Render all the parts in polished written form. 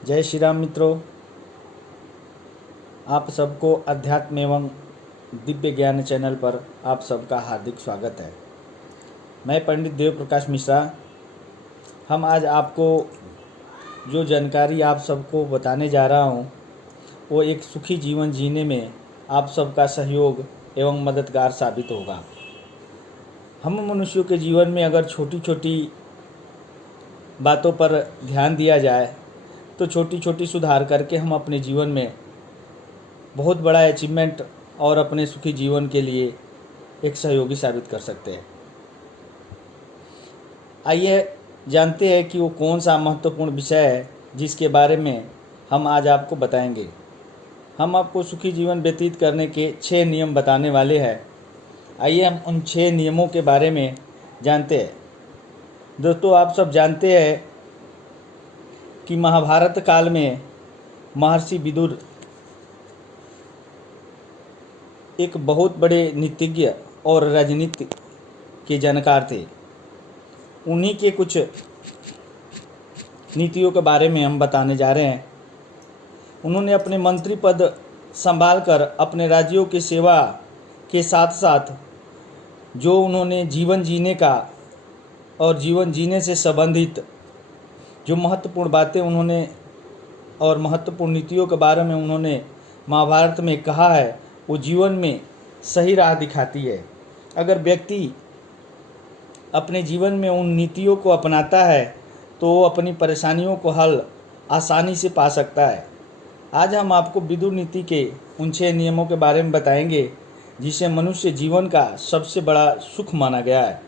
जय श्री राम मित्रों, आप सबको अध्यात्म एवं दिव्य ज्ञान चैनल पर आप सबका हार्दिक स्वागत है। मैं पंडित देव प्रकाश मिश्रा। हम आज आपको जो जानकारी आप सबको बताने जा रहा हूँ वो एक सुखी जीवन जीने में आप सबका सहयोग एवं मददगार साबित होगा। हम मनुष्यों के जीवन में अगर छोटी छोटी बातों पर ध्यान दिया जाए तो छोटी छोटी सुधार करके हम अपने जीवन में बहुत बड़ा अचीवमेंट और अपने सुखी जीवन के लिए एक सहयोगी साबित कर सकते हैं। आइए जानते हैं कि वो कौन सा महत्वपूर्ण विषय है जिसके बारे में हम आज आपको बताएंगे। हम आपको सुखी जीवन व्यतीत करने के 6 नियम बताने वाले हैं। आइए हम उन 6 नियमों के बारे में जानते हैं। दोस्तों, आप सब जानते हैं कि महाभारत काल में महर्षि विदुर एक बहुत बड़े नीतिज्ञ और राजनीति के जानकार थे। उन्हीं के कुछ नीतियों के बारे में हम बताने जा रहे हैं। उन्होंने अपने मंत्री पद संभालकर अपने राज्यों की सेवा के साथ साथ जो उन्होंने जीवन जीने का और जीवन जीने से संबंधित जो महत्वपूर्ण बातें उन्होंने और महत्वपूर्ण नीतियों के बारे में उन्होंने महाभारत में कहा है, वो जीवन में सही राह दिखाती है। अगर व्यक्ति अपने जीवन में उन नीतियों को अपनाता है तो वो अपनी परेशानियों को हल आसानी से पा सकता है। आज हम आपको विदुर नीति के उन 6 नियमों के बारे में बताएंगे जिसे मनुष्य जीवन का सबसे बड़ा सुख माना गया है।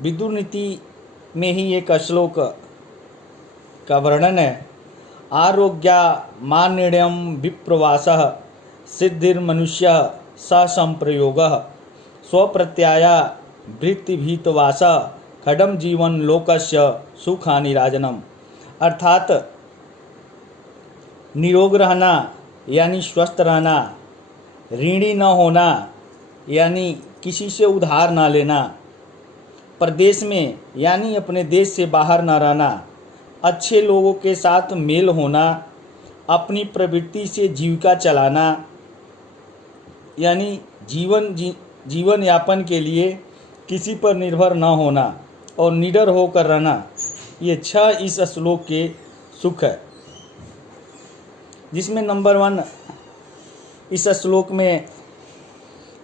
विदुर नीति में ही एक श्लोक का वर्णन है। आरोग्या मान्यम विप्रवासः सिद्धिर्मनुष्य स संप्रयोगः स्वप्रत्याया वृत्तिभीतवास खडम जीवन लोकस्य सुखानि राजनम। अर्थात निरोग रहना यानी स्वस्थ रहना, ऋणी न होना यानी किसी से उधार ना लेना, प्रदेश में यानी अपने देश से बाहर न रहना, अच्छे लोगों के साथ मेल होना, अपनी प्रवृत्ति से जीविका चलाना यानी जीवन यापन के लिए किसी पर निर्भर न होना और निडर होकर रहना। ये 6 इस श्लोक के सुख है, जिसमें नंबर 1 इस श्लोक में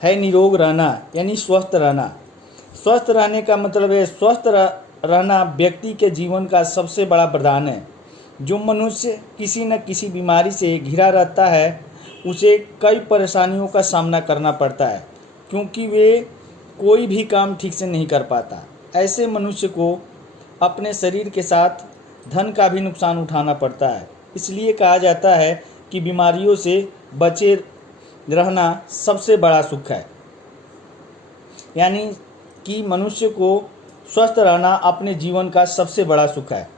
है निरोग रहना यानी स्वस्थ रहना। स्वस्थ रहने का मतलब है स्वस्थ रहना व्यक्ति के जीवन का सबसे बड़ा वरदान है। जो मनुष्य किसी न किसी बीमारी से घिरा रहता है उसे कई परेशानियों का सामना करना पड़ता है क्योंकि वे कोई भी काम ठीक से नहीं कर पाता। ऐसे मनुष्य को अपने शरीर के साथ धन का भी नुकसान उठाना पड़ता है। इसलिए कहा जाता है कि बीमारियों से बचे रहना सबसे बड़ा सुख है, यानी कि मनुष्य को स्वस्थ रहना अपने जीवन का सबसे बड़ा सुख है।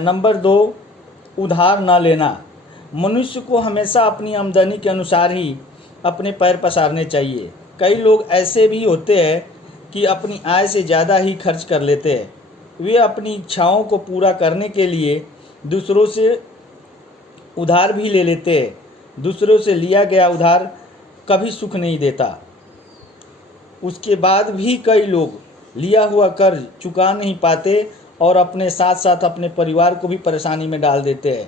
नंबर 2 उधार न लेना। मनुष्य को हमेशा अपनी आमदनी के अनुसार ही अपने पैर पसारने चाहिए। कई लोग ऐसे भी होते हैं कि अपनी आय से ज़्यादा ही खर्च कर लेते हैं। वे अपनी इच्छाओं को पूरा करने के लिए दूसरों से उधार भी ले लेते हैं। दूसरों से लिया गया उधार कभी सुख नहीं देता। उसके बाद भी कई लोग लिया हुआ कर्ज चुका नहीं पाते और अपने साथ साथ अपने परिवार को भी परेशानी में डाल देते हैं।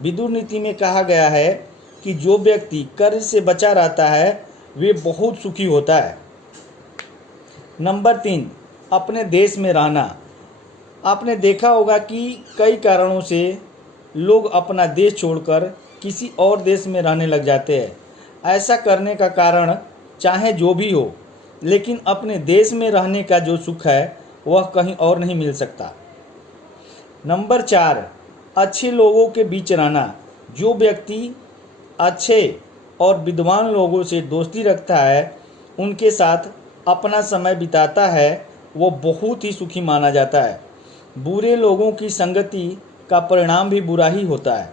विदुर नीति में कहा गया है कि जो व्यक्ति कर्ज से बचा रहता है वे बहुत सुखी होता है। नंबर 3 अपने देश में रहना। आपने देखा होगा कि कई कारणों से लोग अपना देश छोड़कर किसी और देश में रहने लग जाते हैं। ऐसा करने का कारण चाहे जो भी हो, लेकिन अपने देश में रहने का जो सुख है वह कहीं और नहीं मिल सकता। नंबर 4 अच्छे लोगों के बीच रहना। जो व्यक्ति अच्छे और विद्वान लोगों से दोस्ती रखता है, उनके साथ अपना समय बिताता है, वो बहुत ही सुखी माना जाता है। बुरे लोगों की संगति का परिणाम भी बुरा ही होता है।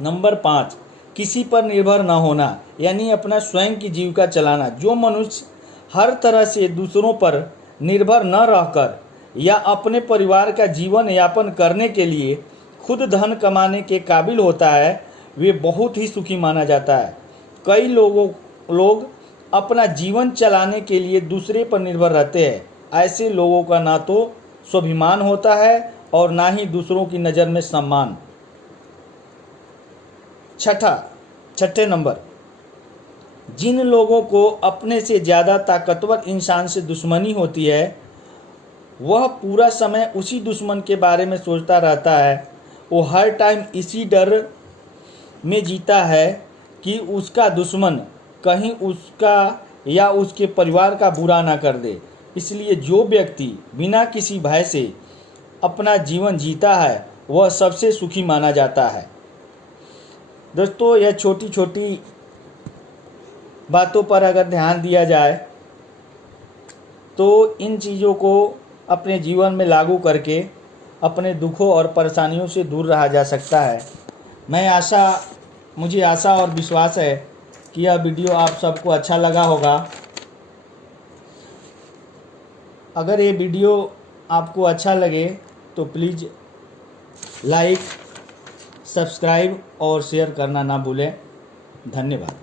नंबर 5 किसी पर निर्भर न होना यानी अपना स्वयं की जीविका चलाना। जो मनुष्य हर तरह से दूसरों पर निर्भर न रहकर या अपने परिवार का जीवन यापन करने के लिए खुद धन कमाने के काबिल होता है, वे बहुत ही सुखी माना जाता है। कई लोग अपना जीवन चलाने के लिए दूसरे पर निर्भर रहते हैं। ऐसे लोगों का ना तो स्वाभिमान होता है और ना ही दूसरों की नज़र में सम्मान। छठे नंबर, जिन लोगों को अपने से ज़्यादा ताकतवर इंसान से दुश्मनी होती है, वह पूरा समय उसी दुश्मन के बारे में सोचता रहता है। वो हर टाइम इसी डर में जीता है कि उसका दुश्मन कहीं उसका या उसके परिवार का बुरा ना कर दे। इसलिए जो व्यक्ति बिना किसी भय से अपना जीवन जीता है, वह सबसे सुखी माना जाता है। दोस्तों, यह छोटी छोटी बातों पर अगर ध्यान दिया जाए तो इन चीज़ों को अपने जीवन में लागू करके अपने दुखों और परेशानियों से दूर रहा जा सकता है। मुझे आशा और विश्वास है कि यह वीडियो आप सबको अच्छा लगा होगा। अगर ये वीडियो आपको अच्छा लगे तो प्लीज़ लाइक, सब्सक्राइब और शेयर करना ना भूलें। धन्यवाद।